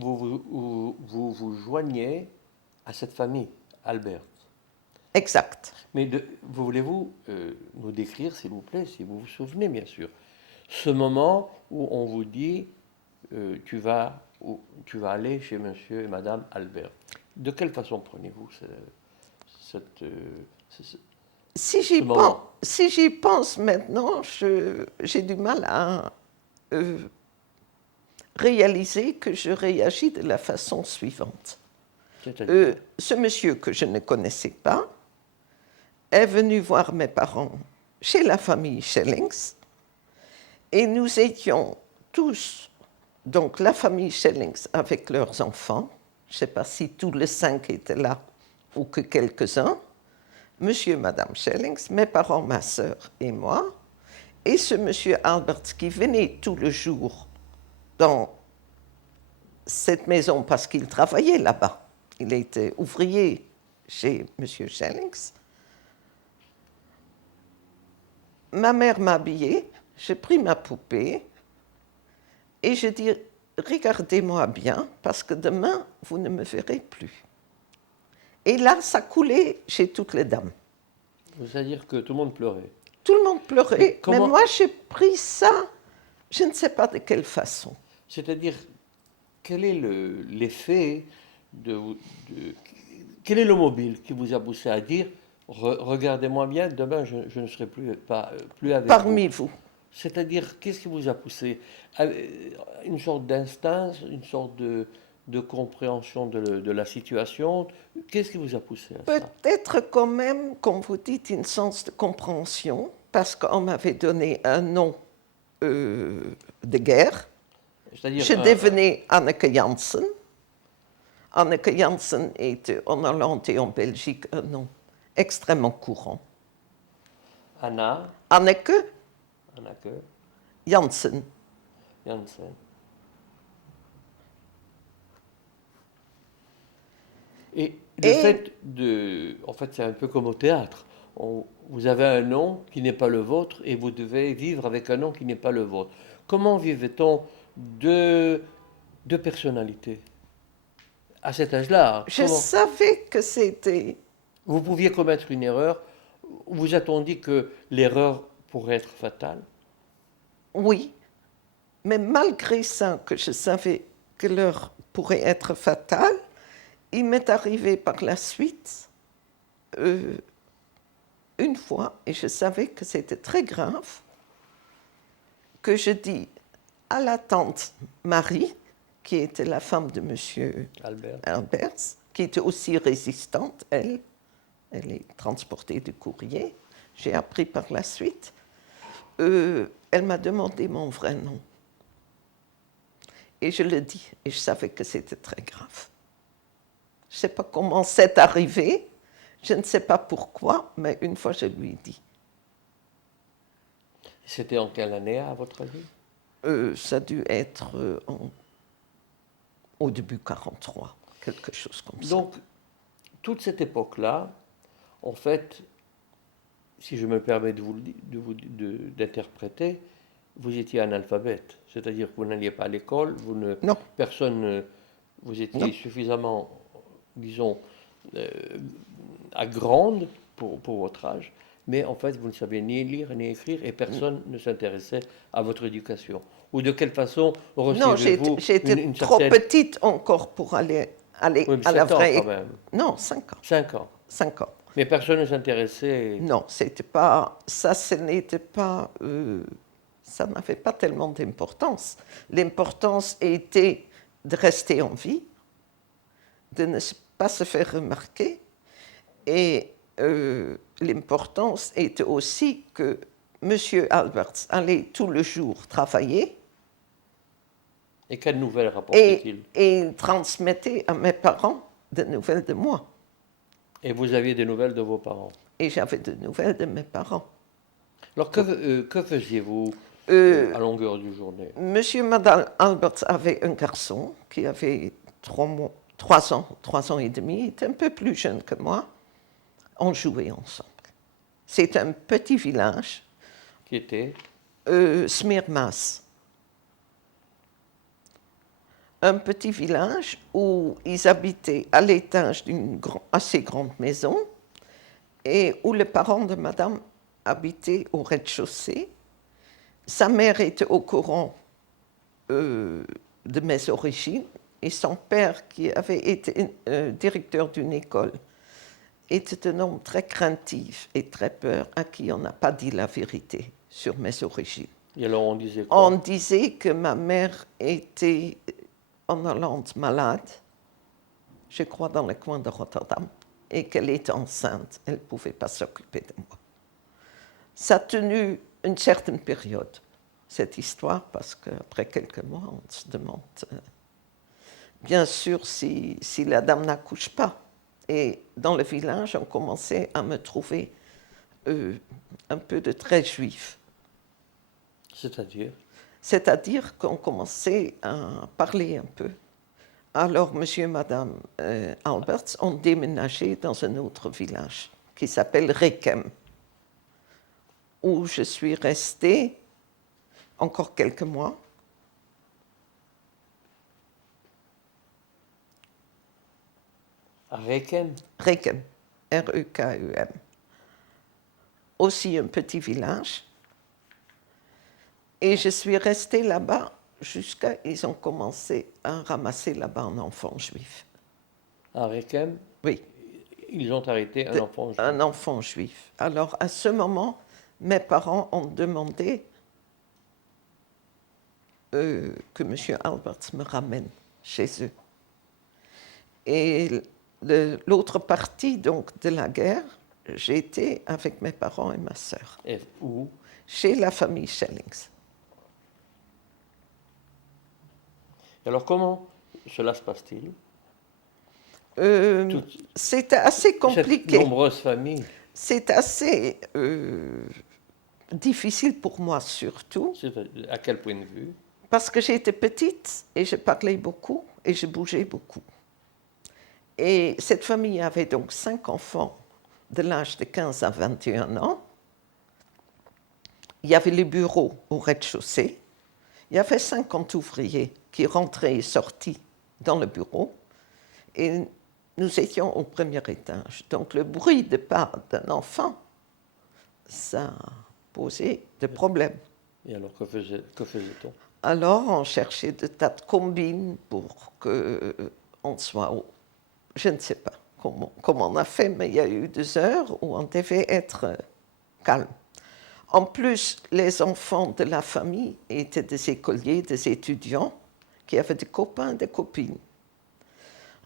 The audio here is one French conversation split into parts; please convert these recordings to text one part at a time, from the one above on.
vous joignez à cette famille, Albert. Exact. Mais voulez-vous nous décrire, s'il vous plaît, si vous vous souvenez, bien sûr, ce moment où on vous dit tu vas aller chez monsieur et madame Albert. De quelle façon prenez-vous ce moment? Si j'y pense maintenant, j'ai du mal à réaliser que je réagis de la façon suivante. Ce monsieur que je ne connaissais pas est venu voir mes parents chez la famille Schellings et nous étions tous, donc la famille Schellings avec leurs enfants, je ne sais pas si tous les 5 étaient là ou que quelques-uns, monsieur et madame Schellings, mes parents, ma sœur et moi, et ce monsieur Albert qui venait tout le jour dans cette maison parce qu'il travaillait là-bas. Il était ouvrier chez monsieur Schellings. Ma mère m'a habillée, j'ai pris ma poupée et je dis regardez-moi bien parce que demain vous ne me verrez plus. Et là, ça coulait chez toutes les dames. C'est-à-dire que tout le monde pleurait. Tout le monde pleurait, mais moi j'ai pris ça, je ne sais pas de quelle façon. C'est-à-dire, quel est l'effet quel est le mobile qui vous a poussé à dire regardez-moi bien, demain je ne serai plus avec Parmi vous. C'est-à-dire, qu'est-ce qui vous a poussé? Une sorte d'instinct, une sorte de compréhension de la situation. Qu'est-ce qui vous a poussé à ça? Peut-être quand même, comme vous dites, une sens de compréhension, parce qu'on m'avait donné un nom de guerre. Je devenais Anneke Janssen. Anneke Janssen était en Hollande et en Belgique un nom extrêmement courant. Anneke Janssen. Et le fait en fait, c'est un peu comme au théâtre. Vous avez un nom qui n'est pas le vôtre et vous devez vivre avec un nom qui n'est pas le vôtre. Comment vivait-on deux personnalités à cet âge-là? Je savais que c'était... Vous pouviez commettre une erreur. Vous a-t-on dit que l'erreur pourrait être fatale? Oui, mais malgré ça, que je savais que l'erreur pourrait être fatale, il m'est arrivé par la suite, une fois, et je savais que c'était très grave, que je dis à la tante Marie, qui était la femme de monsieur Albert, qui était aussi résistante, elle est transportée de courrier, j'ai appris par la suite, elle m'a demandé mon vrai nom. Et je le dis, et je savais que c'était très grave. Je ne sais pas comment c'est arrivé, je ne sais pas pourquoi, mais une fois je lui ai dit. C'était en quelle année, à votre avis? Ça a dû être au début 43, quelque chose comme ça. Donc, toute cette époque-là, en fait, si je me permets d'interpréter, vous étiez analphabète, c'est-à-dire que vous n'alliez pas à l'école, non. Vous étiez suffisamment, disons, à grande pour votre âge, mais en fait, vous ne saviez ni lire ni écrire et personne ne s'intéressait à votre éducation. Ou de quelle façon recevez-vous j'étais trop petite encore pour aller à la vraie école. Non, 5 ans. 5 ans. 5 ans. Mais personne ne s'intéressait. Non, c'était pas ça. Ce n'était pas. Ça n'avait pas tellement d'importance. L'importance était de rester en vie, de ne pas se faire remarquer, et l'importance était aussi que M. Alberts allait tout le jour travailler. Et quelles nouvelles rapportait-il? Et il transmettait à mes parents des nouvelles de moi. Et vous aviez des nouvelles de vos parents? Et j'avais des nouvelles de mes parents. Alors que faisiez-vous à longueur du journée? Monsieur et Madame Alberts avait un garçon qui avait 3 ans et demi, il était un peu plus jeune que moi. On jouait ensemble. C'est un petit village. Qui était? Smirmas. un petit village où ils habitaient à l'étage d'une assez grande maison et où les parents de madame habitaient au rez-de-chaussée. Sa mère était au courant de mes origines et son père, qui avait été directeur d'une école, était un homme très craintif et très peur, à qui on n'a pas dit la vérité sur mes origines. Et alors on disait quoi? On disait que ma mère était en Hollande malade, je crois dans le coin de Rotterdam, et qu'elle était enceinte. Elle ne pouvait pas s'occuper de moi. Ça a tenu une certaine période, cette histoire, parce qu'après quelques mois, on se demande, bien sûr, si la dame n'accouche pas. Et dans le village, on commençait à me trouver un peu de très juif. C'est-à-dire? C'est-à-dire qu'on commençait à parler un peu. Alors, monsieur et madame Alberts ont déménagé dans un autre village qui s'appelle Rekem, où je suis restée encore quelques mois. À Rekem? Rekem, R-E-K-E-M. Aussi un petit village. Et je suis restée là-bas jusqu'à ils ont commencé à ramasser là-bas un enfant juif. À Rekem? Oui. Ils ont arrêté un enfant juif. Un enfant juif. Alors, à ce moment, mes parents ont demandé que M. Alberts me ramène chez eux. Et l'autre partie donc, de la guerre, j'ai été avec mes parents et ma sœur. Et où? Chez la famille Schellings. Alors comment cela se passe-t-il? C'était assez compliqué. Cette nombreuse famille. C'est assez difficile pour moi surtout. À quel point de vue? Parce que j'étais petite et je parlais beaucoup et je bougeais beaucoup. Et cette famille avait donc 5 enfants de l'âge de 15 à 21 ans. Il y avait les bureaux au rez-de-chaussée. Il y avait 50 ouvriers qui rentraient et sortaient dans le bureau. Et nous étions au premier étage. Donc le bruit de pas d'un enfant, ça posait des problèmes. Et alors que faisait-on? Alors on cherchait des tas de combines pour qu'on soit au... Je ne sais pas comment on a fait, mais il y a eu des heures où on devait être calme. En plus, les enfants de la famille étaient des écoliers, des étudiants qui avaient des copains, des copines.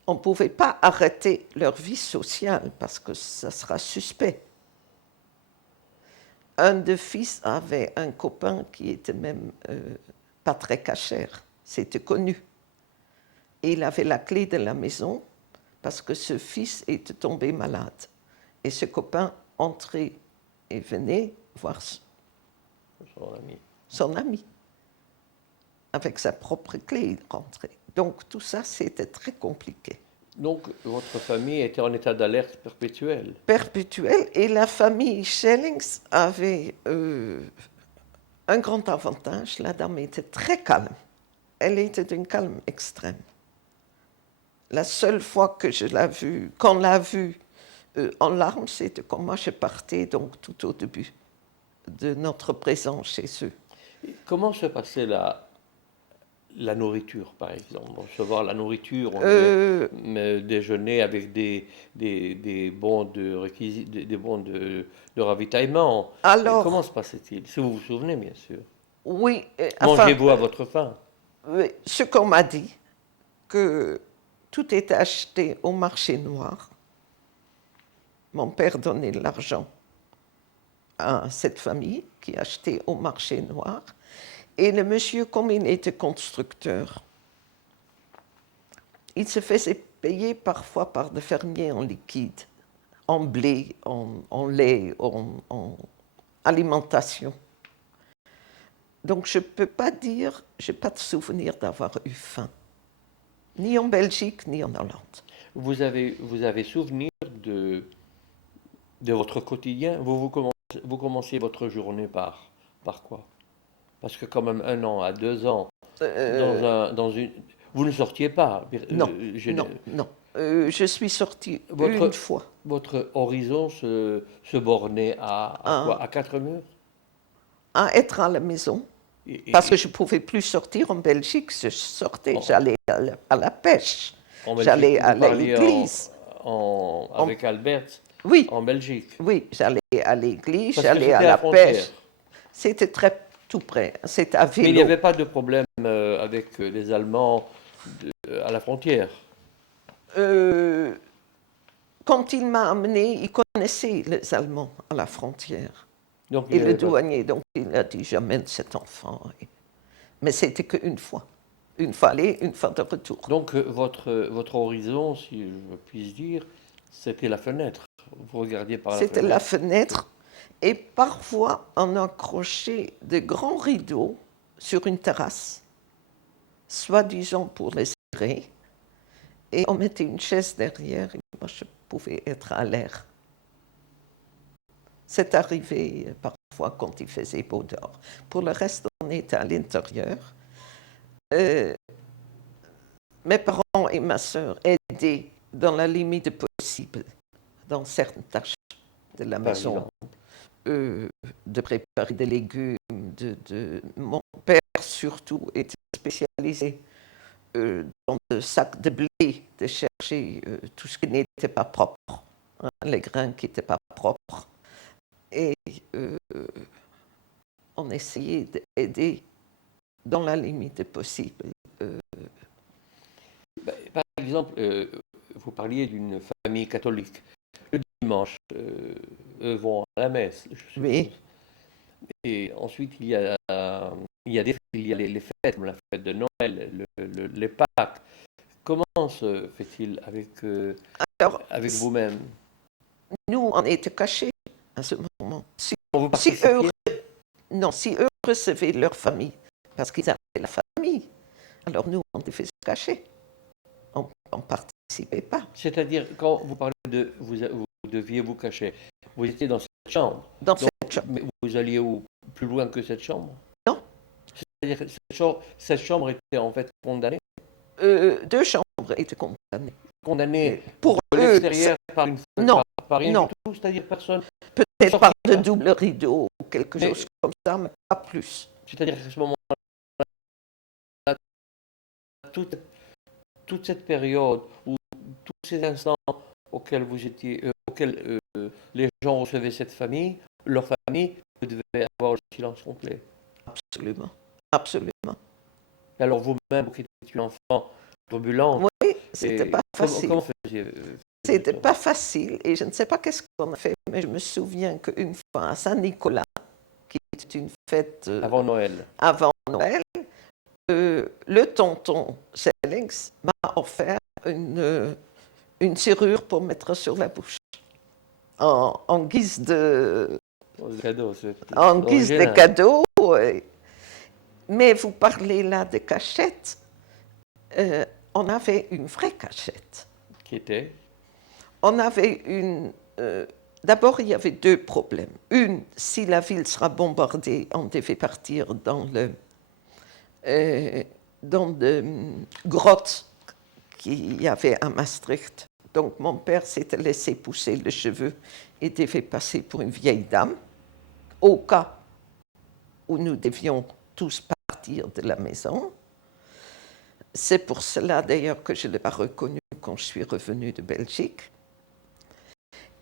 On ne pouvait pas arrêter leur vie sociale parce que ça sera suspect. Un des fils avait un copain qui était même pas très cachère, c'était connu. Et il avait la clé de la maison parce que ce fils était tombé malade. Et ce copain entrait et venait voir son ami. Avec sa propre clé, il rentrait. Donc tout ça, c'était très compliqué. Donc votre famille était en état d'alerte perpétuelle? Perpétuelle. Et la famille Schellings avait un grand avantage. La dame était très calme. Elle était d'une calme extrême. La seule fois que qu'on l'a vue en larmes, c'était quand moi je partais, donc tout au début de notre présence chez eux. Comment se passait la nourriture, par exemple? Recevoir la nourriture, on devait déjeuner avec des bons des bons de ravitaillement. Alors, comment se passait-il? Si vous vous souvenez, bien sûr. Oui. Mangez-vous à votre faim? Ce qu'on m'a dit, que tout était acheté au marché noir. Mon père donnait de l'argent à cette famille qui achetait au marché noir. Et le monsieur, comme il était constructeur, il se faisait payer parfois par des fermiers en liquide, en blé, en lait, en alimentation. Donc je ne peux pas dire, je n'ai pas de souvenir d'avoir eu faim, ni en Belgique, ni en Hollande. Vous avez souvenir de votre quotidien? Vous commenciez votre journée par quoi? Parce que quand même 1 an à 2 ans, vous ne sortiez pas. Non, non. Je suis sortie une fois. Votre horizon se bornait à quoi? À quatre murs? À être à la maison. Parce que je ne pouvais plus sortir en Belgique. Je sortais, j'allais à la pêche. J'allais à l'église. Avec Albert, oui, en Belgique. Oui, j'allais à l'église, j'allais à la pêche. C'était tout près, c'était à vélo. Mais il n'y avait pas de problème avec les Allemands à la frontière? Quand il m'a amené, il connaissait les Allemands à la frontière. Donc, et le douanier, donc il a dit, j'amène cet enfant. Mais c'était qu'une fois. Une fois aller, une fois de retour. Donc votre horizon, si je puis dire, c'était la fenêtre. Vous regardiez par la fenêtre. C'était la fenêtre. Et parfois, on accrochait de grands rideaux sur une terrasse, soi-disant pour les serrer. Et on mettait une chaise derrière et moi, je pouvais être à l'air. C'est arrivé parfois quand il faisait beau dehors. Pour le reste, on était à l'intérieur. Mes parents et ma sœur aidaient dans la limite possible dans certaines tâches de la maison. De préparer des légumes. Mon père, surtout, était spécialisé dans le sac de blé, de chercher tout ce qui n'était pas propre, hein, les grains qui n'étaient pas propres. Et on essayait d'aider dans la limite possible. Par exemple, vous parliez d'une famille catholique. Le dimanche, eux vont à la messe, je suppose. Oui. Et ensuite, il y a les fêtes, comme la fête de Noël, les Pâques. Comment se fait-il avec vous-même? Nous, on était cachés à ce moment. Si eux recevaient leur famille, parce qu'ils avaient la famille, alors nous, on devait se cacher. On ne participait pas. C'est-à-dire, quand vous parlez de vous deviez vous cacher, vous étiez dans cette chambre. Cette chambre. Mais vous alliez où? Plus loin que cette chambre? Non. C'est-à-dire que cette chambre était en fait condamnée? 2 chambres étaient condamnées. Condamnées pour l'extérieur par une non, par rien non. du tout, c'est-à-dire personne. Peut-être par de double rideau ou quelque chose comme ça, mais pas plus. C'est-à-dire qu'à ce moment-là, toute cette période où tous ces instants auxquels vous étiez, les gens recevaient leur famille, vous devez avoir le silence complet. Absolument, absolument. Et alors vous-même, qui étiez une enfant turbulente, oui, c'était pas facile. Comment faisiez-vous? C'était pas facile et je ne sais pas qu'est-ce qu'on a fait, mais je me souviens qu'une fois à Saint-Nicolas, qui était une fête avant Noël, le tonton Sellings m'a offert une serrure pour mettre sur la bouche, en guise de cadeau. Mais vous parlez là de cachette. On avait une vraie cachette. Qui était? On avait d'abord, il y avait 2 problèmes. Une, si la ville sera bombardée, on devait partir dans de grottes qu'il y avait à Maastricht. Donc mon père s'était laissé pousser les cheveux et devait passer pour une vieille dame, au cas où nous devions tous partir de la maison. C'est pour cela d'ailleurs que je ne l'ai pas reconnu quand je suis revenue de Belgique.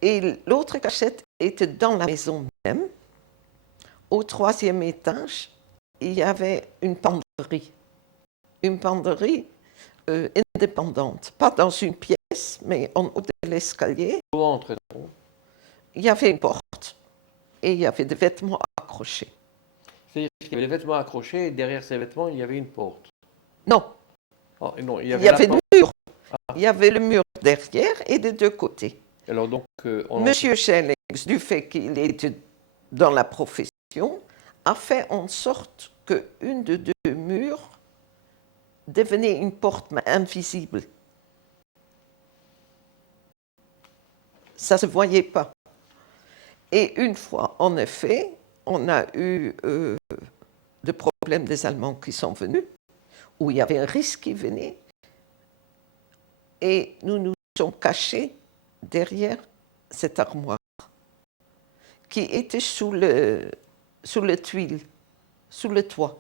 Et l'autre cachette était dans la maison même. Au 3e étage, il y avait une penderie. Une penderie indépendante, pas dans une pièce, mais en haut de l'escalier. Il y avait une porte et il y avait des vêtements accrochés. C'est-à-dire qu'il y avait des vêtements accrochés et derrière ces vêtements, il y avait une porte? Non. Oh, non, il y avait le mur. Il y avait le mur derrière et des 2 côtés. Alors donc, Monsieur Sellings, du fait qu'il était dans la profession, a fait en sorte qu'une de 2 murs devenait une porte invisible. Ça ne se voyait pas. Et une fois, en effet, on a eu des problèmes des Allemands qui sont venus, où il y avait un risque qui venait. Et nous nous sommes cachés derrière cette armoire qui était sous le tuile, sous le toit.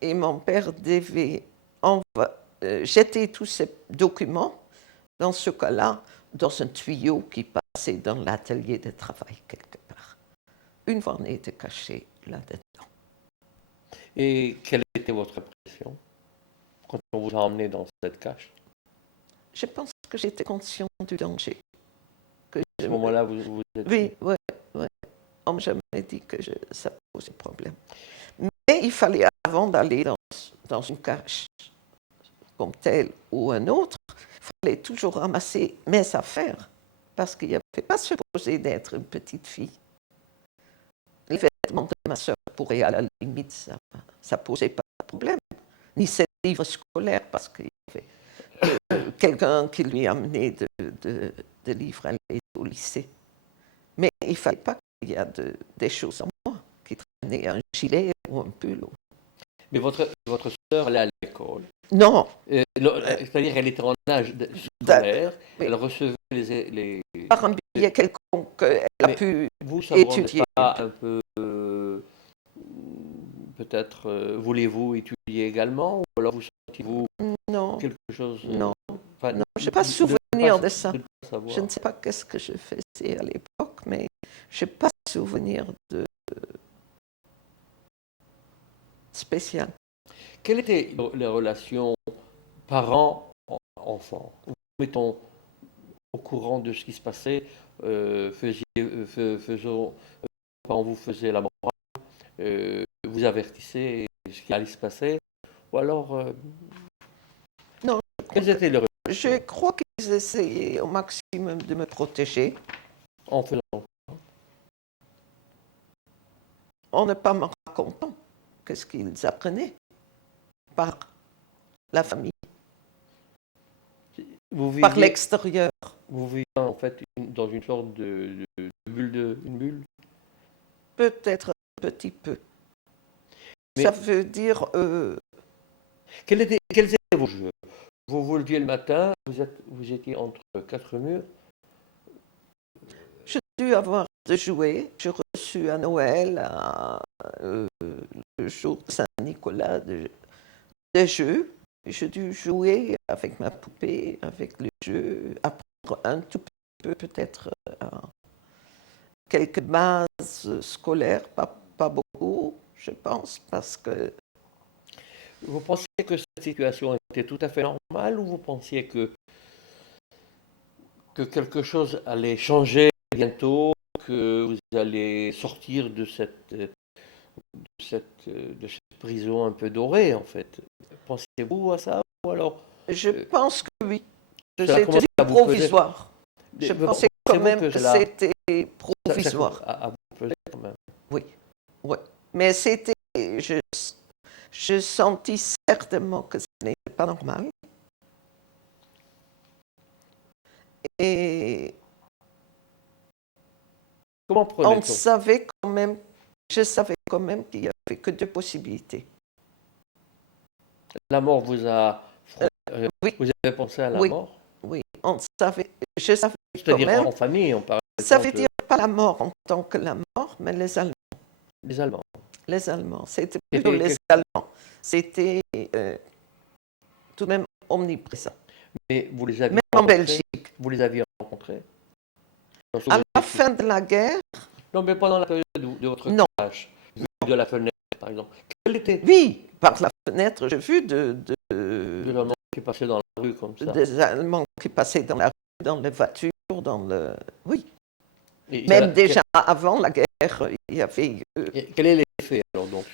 Et mon père devait jeter tous ces documents, dans ce cas-là, dans un tuyau qui passait dans l'atelier de travail quelque part. Une fois, on était cachés là-dedans. Et quelle était votre impression quand on vous a emmené dans cette cache? Je pense que j'étais conscient du danger. À ce moment-là, vous êtes... Oui. On m'a jamais dit que ça posait problème. Mais il fallait, avant d'aller dans une cache comme telle ou un autre, il fallait toujours ramasser mes affaires, parce qu'il n'y avait pas supposé d'être une petite fille. Les vêtements de ma sœur pourraient, à la limite, ça ne posait pas de problème. Ni ses livres scolaires, parce qu'il y avait quelqu'un qui lui amenait de livres à l'aide au lycée. Mais il ne fallait pas qu'il y ait des choses en moi qui traînaient, un gilet ou un pull. Mais votre sœur allait à l'école? Non. C'est-à-dire qu'elle était en âge scolaire, oui. Elle recevait les... Par un billet quelconque, elle a pu vous, ça étudier. Vous pas un peu... peut-être, voulez-vous étudier également? Ou alors vous sentez-vous quelque chose... Non, enfin, non, je n'ai pas souvenir de ça. Je ne sais pas qu'est-ce que je faisais à l'époque, mais je n'ai pas souvenir de spécial. Quelles étaient les relations parents-enfants? Mettons au courant de ce qui se passait, quand vous faisiez la morale, vous avertissez ce qui allait se passer, ou alors... Non, quelles étaient les relations? Je crois qu'ils essayaient au maximum de me protéger. En faisant... En ne pas me racontant qu'est-ce qu'ils apprenaient par la famille, par l'extérieur. Vous vivez en fait dans une sorte de bulle, une bulle? Peut-être un petit peu. Mais ça veut dire... Quels étaient vos jeux? Vous vous leviez le matin, vous étiez entre quatre murs. J'ai dû avoir de jouets. J'ai reçu à Noël, le jour de Saint-Nicolas, des jeux. J'ai dû jouer avec ma poupée, avec les jeux, apprendre un tout peu, peut-être quelques bases scolaires, pas beaucoup, je pense, parce que... Vous pensiez que cette situation était tout à fait normale ou vous pensiez que quelque chose allait changer bientôt, que vous allez sortir de cette prison un peu dorée, en fait? Pensez-vous à ça ou alors... Je pense que oui. C'était provisoire. Je pensais quand même que c'était provisoire. À vous peser quand même. Oui. Mais c'était... Je sentis certainement que ce n'était pas normal. Et comment prenait-on? Je savais quand même qu'il n'y avait que deux possibilités. La mort vous a... oui. Vous avez pensé à la mort? Oui, je savais C'est-à-dire quand même, en famille, on parle... Ça veut dire pas la mort en tant que la mort, mais les Allemands. Les Allemands. Les Allemands, c'était plutôt les Allemands. C'était tout de même omniprésent. Mais vous les aviez même en Belgique. Vous les aviez rencontrés? À la fin de la guerre? Non, mais pendant la période de votre crash, vu de la fenêtre, par exemple. Quel était... Oui, par la fenêtre, j'ai vu de Allemands qui passaient dans la rue comme ça. Des Allemands qui passaient dans la rue, dans les voitures, dans le... Oui. Et même déjà avant la guerre, il y avait... Quel est l'effet alors donc?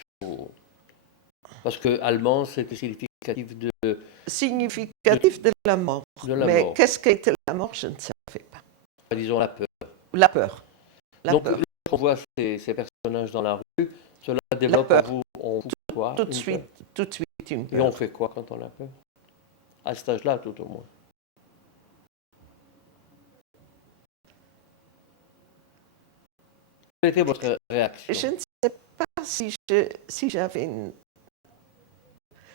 Parce que allemand, c'était significatif de... Significatif de la mort. Mais qu'est-ce qu'était la mort, je ne savais pas. Disons la peur. La peur. Donc, on voit ces personnages dans la rue, cela développe en vous quoi? Tout de suite une peur. Et on fait quoi quand on a peur? À cet âge-là, tout au moins. Quelle était votre réaction? Je ne sais pas si j'avais une...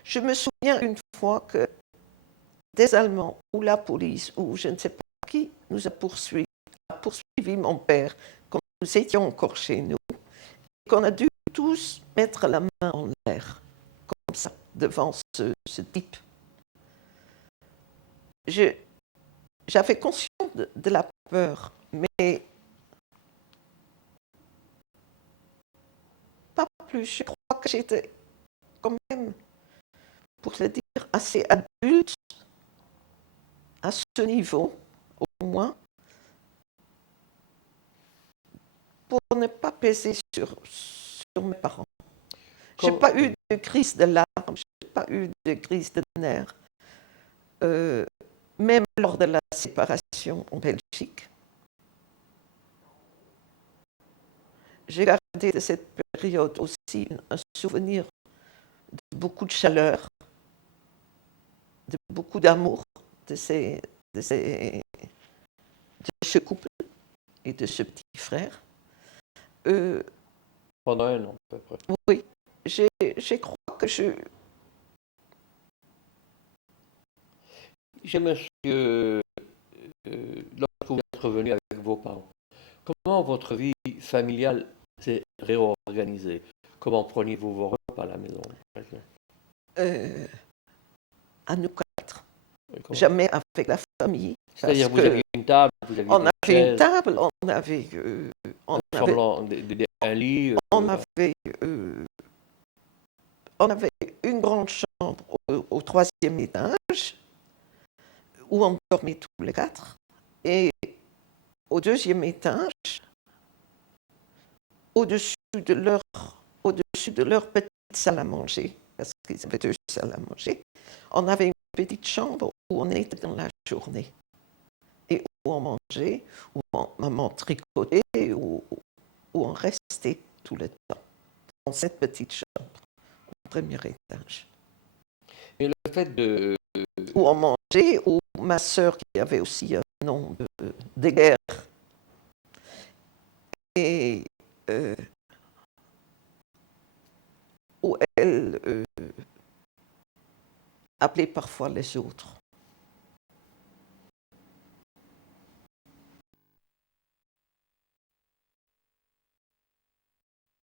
Je me souviens une fois que des Allemands ou la police ou je ne sais pas qui nous a poursuivi mon père quand nous étions encore chez nous et qu'on a dû tous mettre la main en l'air comme ça devant ce type. J'avais conscience de la peur, mais pas plus. Je crois que j'étais quand même, pour le dire, assez adulte à ce niveau, au moins, pour ne pas peser sur mes parents. Je n'ai pas eu de crise de larmes, je n'ai pas eu de crise de nerfs. Même lors de la séparation en Belgique, j'ai gardé de cette période aussi un souvenir de beaucoup de chaleur, de beaucoup d'amour de ce couple et de ce petit frère. Pendant un an, à peu près. Oui, je crois que J'aimerais que, lorsque vous êtes revenu avec vos parents, comment votre vie familiale s'est réorganisée? Comment preniez-vous vos repas à la maison? à nous quatre, jamais avec la famille. C'est-à-dire vous aviez une table, vous aviez on des avait chaises, une table, on avait un lit. On avait une grande chambre au troisième étage où on dormait tous les quatre. Et au deuxième étage, au-dessus de leur petite salle à manger, parce qu'ils avaient deux salles à manger, on avait une petite chambre où on était dans la journée. Et où on mangeait, où maman tricotait, où on restait tout le temps, dans cette petite chambre, au premier étage. Et le fait de... Où on mangeait, où ma sœur, qui avait aussi un nom de guerre, et où elle appelait parfois les autres.